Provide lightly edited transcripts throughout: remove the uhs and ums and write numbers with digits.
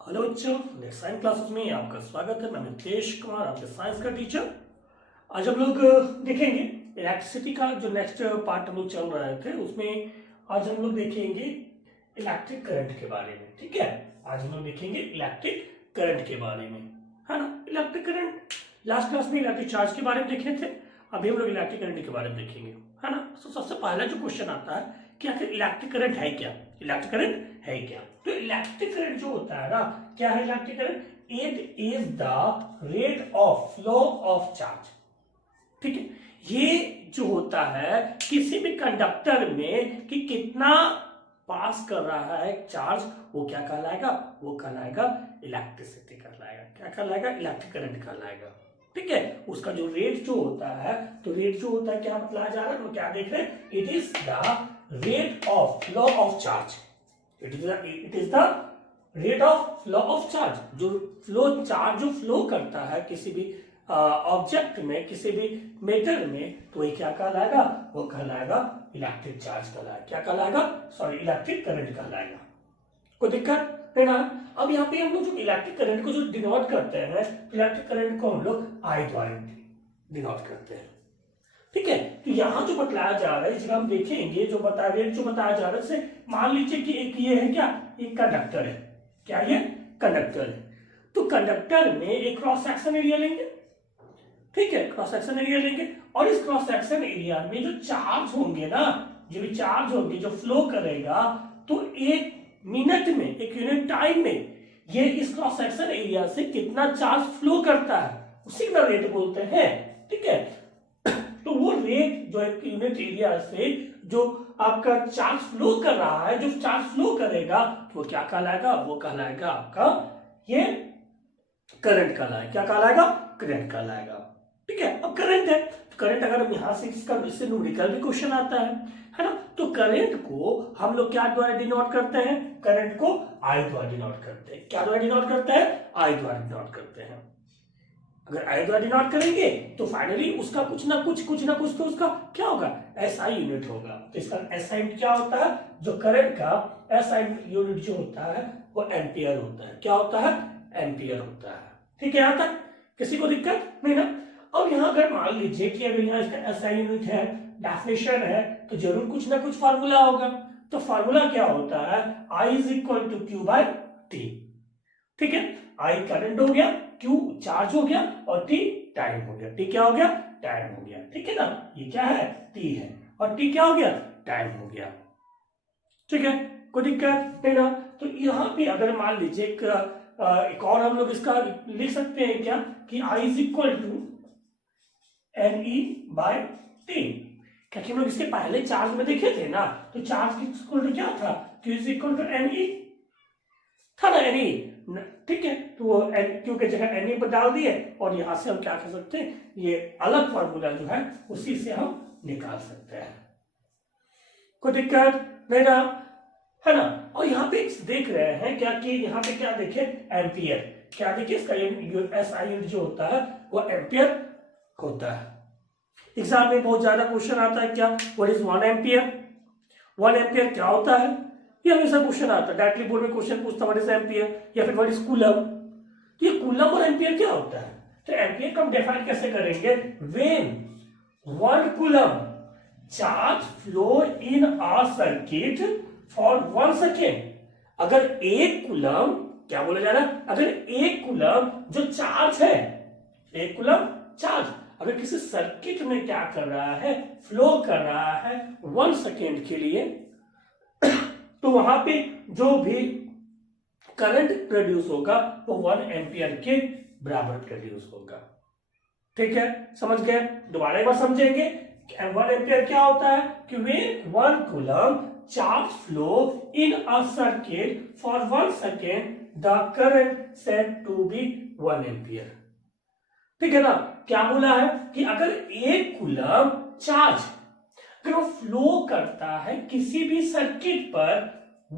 Hello बच्चों, next science classes में आपका स्वागत है। मैं मिथिलेश कुमार, आपके साइंस का टीचर। आज हम लोग देखेंगे इलेक्ट्रिसिटी का जो नेक्स्ट पार्ट हम लोग चल रहे थे, उसमें आज हम लोग देखेंगे इलेक्ट्रिक करंट के बारे में। ठीक है, आज हम लोग देखेंगे इलेक्ट्रिक करंट के बारे में, है ना। इलेक्ट्रिक करंट लास्ट क्लास में इलेक्ट्रिक चार्ज के बारे में देखे थे, अभी हम लोग इलेक्ट्रिक करंट के बारे में देखेंगे, है ना। तो सबसे पहला जो क्वेश्चन आता है कि आखिर इलेक्ट्रिक करंट है क्या, इलेक्ट्रिक करंट है क्या। तो इलेक्ट्रिक करंट जो होता है ना, क्या है electric current? It is the rate of flow of charge. ठीक है, ये जो होता है किसी भी कंडक्टर में कि कितना पास कर रहा है चार्ज, वो क्या कहलाएगा? वो कहलाएगा इलेक्ट्रिसिटी कहलाएगा। क्या कहलाएगा? इलेक्ट्रिक करंट कहलाएगा। ठीक है, उसका जो रेट जो होता है, तो रेट जो होता है क्या बताया जा रहा है, तो क्या देख रहे हैं? It is the rate of flow of charge. It is the rate of flow of charge. जो फ्लो चार्ज जो फ्लो करता है किसी भी ऑब्जेक्ट में, किसी भी मेटर में, तो ये क्या कहलाएगा? वो कहलाएगा इलेक्ट्रिक चार्ज कहलाएगा। क्या कहलाएगा? सॉरी, इलेक्ट्रिक करंट कहलाएगा। कोई दिक्कत है ना। अब यहाँ पे हम लोग जो इलेक्ट्रिक करंट को जो डिनोट करते हैं, इलेक्ट्रिक करंट को हम लोग आई द्वारा डिनोट करते हैं। ठीक है, तो यहां जो बतलाया जा रहा है, जब हम देखेंगे जो बताया जा रहा है, जैसे मान लीजिए कि एक ये है, क्या एक कंडक्टर है, क्या ये कंडक्टर है। तो कंडक्टर में एक क्रॉस सेक्शन एरिया लेंगे। ठीक है, क्रॉस सेक्शन एरिया लेंगे, और इस क्रॉस सेक्शन एरिया में जो चार्ज होंगे ना, जो भी चार्ज होंगे, जो फ्लो करेगा, तो एक मिनट में, एक यूनिट टाइम में ये इस क्रॉस सेक्शन एरिया से कितना चार्ज फ्लो करता है, उसी का रेट बोलते हैं। ठीक है, तो वो रेट जो एक यूनिट एरिया से जो आपका चार्ज फ्लो कर रहा है, जो चार्ज फ्लो करेगा, तो वो क्या कहलाएगा? वो कहलाएगा आपका ये करंट कहलाएगा। क्या कहलाएगा? करंट कहलाएगा। ठीक है, अब करंट है, करंट अगर हम यहां से इससे न्यूमेरिकल भी क्वेश्चन आता है ना, तो करंट को हम लोग क्या द्वारा डिनोट करते हैं? करंट को आई द्वारा डिनोट करते हैं। क्या द्वारा डिनोट करते हैं? आई द्वारा डिनोट करते हैं। अगर आई द्वारा डिनोट करेंगे तो फाइनली उसका कुछ ना कुछ तो उसका क्या होगा? एसआई यूनिट होगा। तो इसका एसआई क्या होता है? जो करंट का एसआई यूनिट जो होता है वो एम्पियर होता है। क्या होता है? एम्पियर होता है। ठीक है, यहां तक किसी को दिक्कत नहीं ना। अब यहां अगर मान लीजिए कि अगर यहाँ इसका एसआई यूनिट है, डेफिनेशन है, तो जरूर कुछ ना कुछ फार्मूला होगा। तो फार्मूला क्या होता है? I is equal to q by t. ठीक है, आई करंट हो गया, क्यू चार्ज हो गया, और टी टाइम हो गया। टी क्या हो गया? टाइम हो गया। ठीक है ना, ये क्या है? टी है, और टी क्या हो गया? टाइम हो गया। ठीक है, कोई दिक्कत नहीं ना। तो यहाँ पे अगर मान लीजिए एक और हम लोग इसका लिख सकते हैं क्या, कि I is equal to N e by t. क्योंकि हम लोग इसके पहले चार्ज में देखे थे ना, तो चार्ज इक्वल टू क्या था? Q is equal to N E था ना, एन ई। ठीक है, तो वो क्यू के जगह एन ई पर डाल दिए, और यहां से हम क्या कर सकते हैं? ये अलग फॉर्मूला जो है उसी से हम निकाल सकते हैं। कोई दिक्कत नहीं ना, है ना। और यहाँ पे देख रहे हैं क्या, कि यहाँ पे क्या देखे? एम्पियर। क्या देखिए, इसका एसआई यूनिट जो होता है वो एम्पियर होता है। एग्जाम में बहुत ज्यादा क्वेश्चन आता है, क्या व्हाट इज 1 एम्पियर? 1 एम्पियर क्या होता है? ये हमेशा क्वेश्चन आता है, डायरेक्टली बोर्ड में क्वेश्चन पूछता व्हाट इज एम्पियर, या फिर व्हाट इज कूलम। तो ये कूलम और एम्पियर क्या होता है? तो एम्पियर को हम डिफाइन कैसे करेंगे? When 1 coulomb charge flow in a circuit for 1 second. अगर 1 कूलम, क्या बोला जा रहा है? अगर 1 कूलम जो चार्ज है, 1 कूलम चार्ज अगर किसी सर्किट में क्या कर रहा है? फ्लो कर रहा है 1 सेकेंड के लिए, तो वहां पे जो भी करंट प्रोड्यूस होगा वो 1 एम्पियर के बराबर प्रोड्यूस होगा। ठीक है, समझ गए? दोबारा एक बार समझेंगे। 1 एम्पियर क्या होता है? कि when 1 coulomb charge flow in a circuit for 1 second, the current said to be 1 ampere. ठीक है ना। क्या बोला है? कि अगर 1 कूलम चार्ज अगर वो फ्लो करता है किसी भी सर्किट पर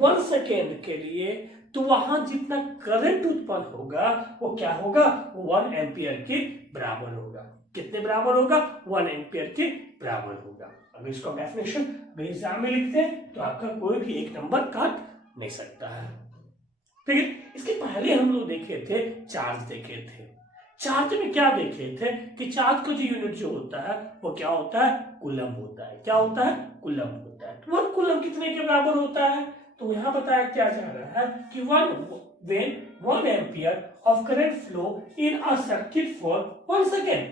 1 सेकेंड के लिए, तो वहां जितना करंट उत्पन्न होगा वो क्या होगा? 1 एम्पियर के बराबर होगा। कितने बराबर होगा? 1 एम्पियर के बराबर होगा। अगर इसको डेफिनेशन एग्जाम में लिखते हैं तो आपका कोई भी एक नंबर काट नहीं सकता है। ठीक है। इसके पहले हम लोग देखे थे चार्ज देखे थे। चार्ज में क्या देखे थे कि चार्ज का जो यूनिट जो होता है वो क्या होता है, कूलम होता है। क्या होता है, कूलम होता है। तो 1 कूलम कितने के बराबर होता है, तो यहाँ बताया क्या जा रहा है कि when 1 ampere of current flow in a circuit for 1 second,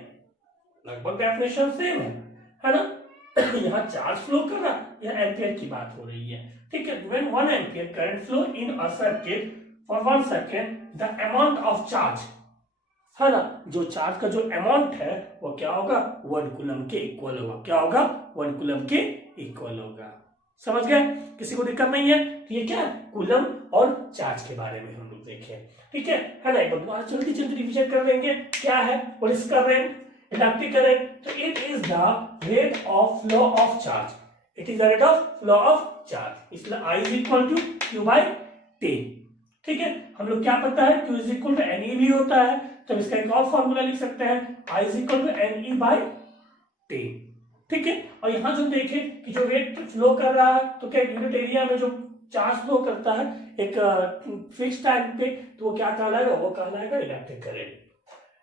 लगभग डेफिनेशन सेम है ना। यहाँ चार्ज फ्लो कर रहा है, यहाँ एम्पियर की बात हो रही है, ठीक है। when 1 ampere current flow in a circuit for 1 second, the amount of charge, है ना, जो चार्ज का जो अमाउंट है वो क्या होगा, 1 कूलम के इक्वल होगा। क्या होगा, 1 कूलम के इक्वल होगा। समझ गए, किसी को दिक्कत नहीं है। तो ये क्या है, कूलम और चार्ज के बारे में हम लोग देखें, ठीक है ना। एक बार जल्दी जल्दी रिविजन कर लेंगे। क्या है, what is current, electric current, तो it is the rate of flow of charge. It is the rate of flow of charge, इसलिए I is equal to Q by T, ठीक है। हम लोग क्या पता है, Q is equal to NE होता है, तो इसका एक और फॉर्मूला लिख सकते हैं, I is equal to NE by T, ठीक है। और यहाँ जो देखें कि जो रेट फ्लो कर रहा है, तो क्या यूनिट एरिया में जो चार्ज फ्लो करता है एक फिक्स टाइम पे, तो वो क्या कहलाएगा, वो कहलाएगा इलेक्ट्रिक करंट।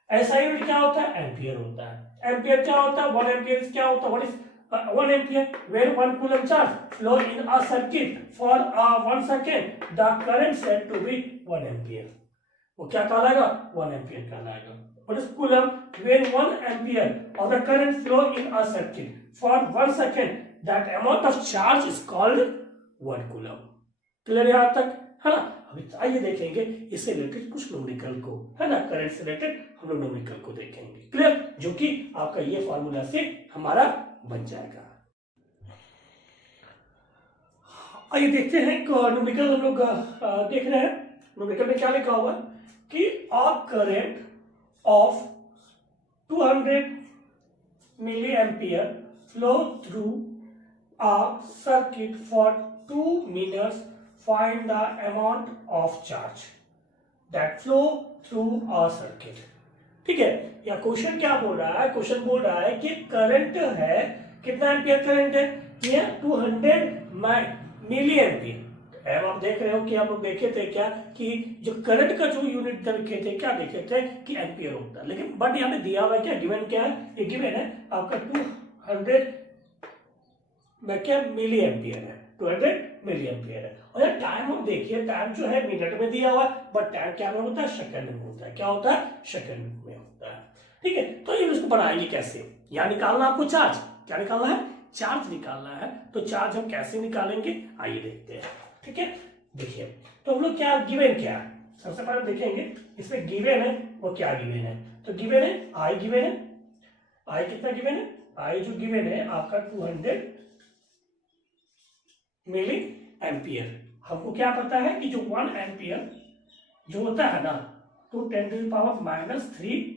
ऐसा यूनिट क्या होता है, एम्पियर होता है। एम्पियर क्या होता है, 1 एम्पियर क्या होता है, what is 1 ampere, where 1 coulomb charge flow in a circuit for 1 second, the current said to be 1 ampere, वो क्या कहलाएगा, 1 ampere कहलाएगा। What is coulomb, when 1 ampere of the current flow in a circuit for 1 second, that amount of charge is called 1 coulomb। Clear यहाँ तक, है ना। अभी आइए देखेंगे इससे रिलेटेड कुछ न्यूमेरिकल को, है ना, करंट से रिलेटेड हम लोग न्यूमेरिकल को देखेंगे, क्लियर, जो कि आपका ये फॉर्मूला से हमारा बन जाएगा। आइए देखते हैं न्यूमेरिकल हम लोग देख रहे हैं। न्यूमेरिकल में क्या लिखा हुआ कि a current of 200 milli ampere flow through a circuit for 2 minutes, find the amount of charge that flow through a circuit। ठीक है, या क्वेश्चन क्या बोल रहा है, क्वेश्चन बोल रहा है कि करंट है, कितना एम्पियर करंट है, ये 200 मिली एम्पियर। अब आप देख रहे हो कि हम लोग देखे थे क्या कि जो करंट का जो यूनिट देखे थे, क्या देखे थे कि एम्पियर होता है, लेकिन बट यहाँ पे दिया हुआ है क्या, गिवन क्या है, ये गिवन है आपका 200 में क्या मिली एम्पियर है, 200 मिली एम्पियर है। और यार टाइम हम देखिए, टाइम जो है मिनट में दिया हुआ है, बट टाइम क्या में होता है, सेकंड में होता है। क्या होता है, सेकंड में होता है, ठीक है। तो ये इसको बनाएंगे कैसे, यहाँ निकालना आपको चार्ज, क्या निकालना है, चार्ज निकालना है। तो चार्ज हम कैसे निकालेंगे, आइए देखते हैं, ठीक है। देखिए तो हम लोग क्या गिवन क्या है, सबसे पहले देखेंगे इसमें गिवन है वो क्या गिवन है। तो गिवन है आई, गिवन है आई, कितना गिवन है, आई जो गिवन है आपका 200 मिली एम्पियर। हमको क्या पता है कि जो 1 एम्पियर जो होता है ना, तो 10⁻³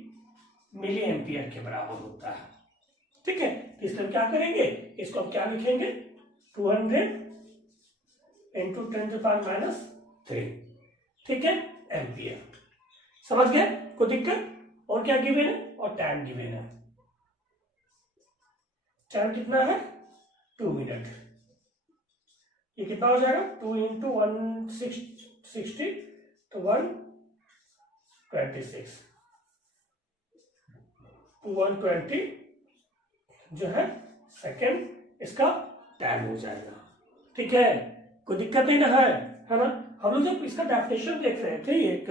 मिली एम्पियर के बराबर होता है, ठीक है। तो इसलिए क्या करेंगे, इसको हम क्या लिखेंगे, 200 इंटू 10⁻³, ठीक है, एम्पियर। समझ गए, कोई दिक्कत, और क्या गिवन है, और टाइम गिवन है। टाइम कितना है, 2 मिनट। ये कितना हो जाएगा, 2 इंटू 160 तो 126, 120 जो है सेकेंड इसका टाइम हो जाएगा, ठीक है। कोई दिक्कत नहीं ना है ना। हम लोग जब इसका डेफिनेशन देख रहे थे, एक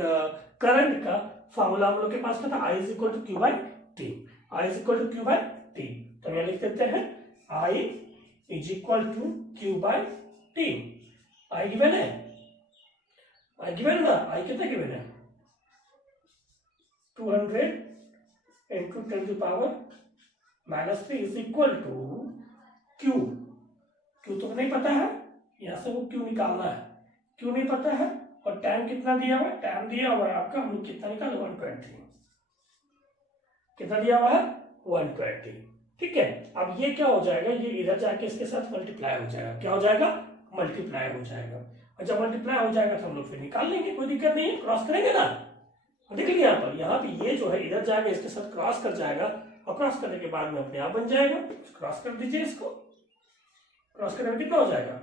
करंट का फॉर्मूला हम लोग के पास था, I is equal to q by t, I is equal to q by t. तो यहाँ लिख देते हैं I is equal to q by t. I given है, आई गिवन ना, आई कितना गिवन है, 200 into 10⁻³ is equal to q. Q तो नहीं पता है, यहां से वो क्यू निकालना है, क्यू नहीं पता है। और टाइम कितना दिया हुआ है, टाइम दिया हुआ है आपका, हम कितना निकाले, 120, कितना दिया हुआ है, 120, ठीक है। अब ये क्या हो जाएगा, ये इधर जाके इसके साथ मल्टीप्लाई हो जाएगा, क्या हो जाएगा, मल्टीप्लाई हो जाएगा। और जब मल्टीप्लाई हो जाएगा तो हम लोग फिर निकाल लेंगे, कोई दिक्कत नहीं है, क्रॉस करेंगे ना। देख लीजिए यहाँ पे ये जो है इधर जाके इसके साथ क्रॉस कर जाएगा, और क्रॉस करने के बाद में अपने आप बन जाएगा। क्रॉस कर दीजिए इसको, क्रॉस करने में कितना हो जाएगा,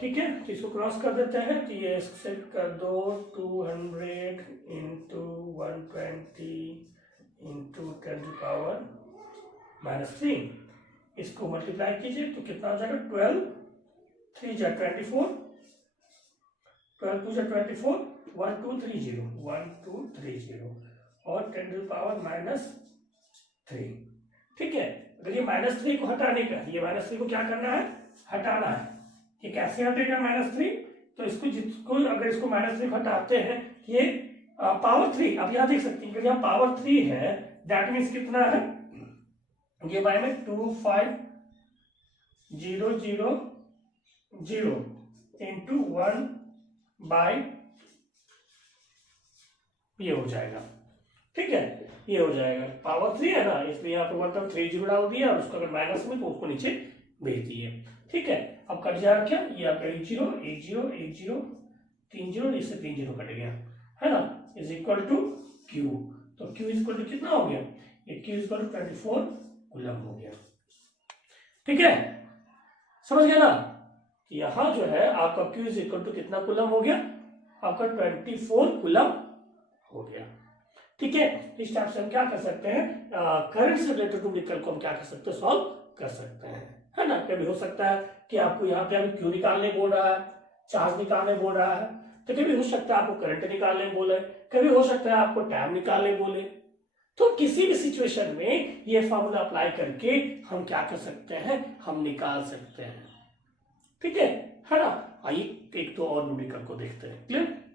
ठीक है, तो इसको क्रॉस कर देते हैं। तो ये सेट कर दो 200 इंटू 120 इंटू 10⁻³ इसको मल्टीप्लाई कीजिए तो कितना हो जाएगा 12 3 जा 24 12 2 जा 24 1230 और 10⁻³ ठीक है। अगर ये -3 को हटाने का, ये -3 को क्या करना है, हटाना है। ये कैसे हटेगा -3? तो जिसको अगर इसको -3 हटाते हैं ये पावर 3, आप यहाँ देख सकते हैं कि यहाँ पावर 3 है, दैट मीन्स कितना है, ये बाय में 25000 इंटू 1/, ये हो जाएगा। ठीक है, ये हो जाएगा, पावर 3 है ना, इसलिए यहाँ पे 1.30 डाल दिया और उसको अगर माइनस में तो उसको नीचे भेज दिए। ठीक है, अब कट जाएगा क्या, ये आपका 1 0 1 0 1 0 3 0, इससे 3 0 कट गया है ना, इज इक्वल टू Q। तो Q इज इक्वल टू कितना हो गया, ये Q is equal to 24 coulomb हो गया। ठीक है, समझ गया ना, यहाँ जो है आपका Q इज इक्वल टू कितना कूलम हो गया, आपका 24 कूलम हो गया। ठीक है, इस टाइप से हम क्या कर सकते हैं, करंट से रिलेटेड न्यूमेरिकल को हम क्या कर सकते हैं, सॉल्व कर सकते हैं, है ना। कभी हो सकता है कि आपको यहाँ पे अभी क्यू निकालने बोल रहा है, चार्ज निकालने बोल रहा है, तो कभी हो सकता है आपको करंट निकालने बोले, कभी हो सकता है आपको टाइम निकालने बोले। तो किसी भी सिचुएशन में ये फॉर्मूला अप्लाई करके हम क्या कर सकते हैं, हम निकाल सकते हैं। ठीक है ना। आइए एक तो और न्यूमेरिकल को देखते हैं। क्लियर।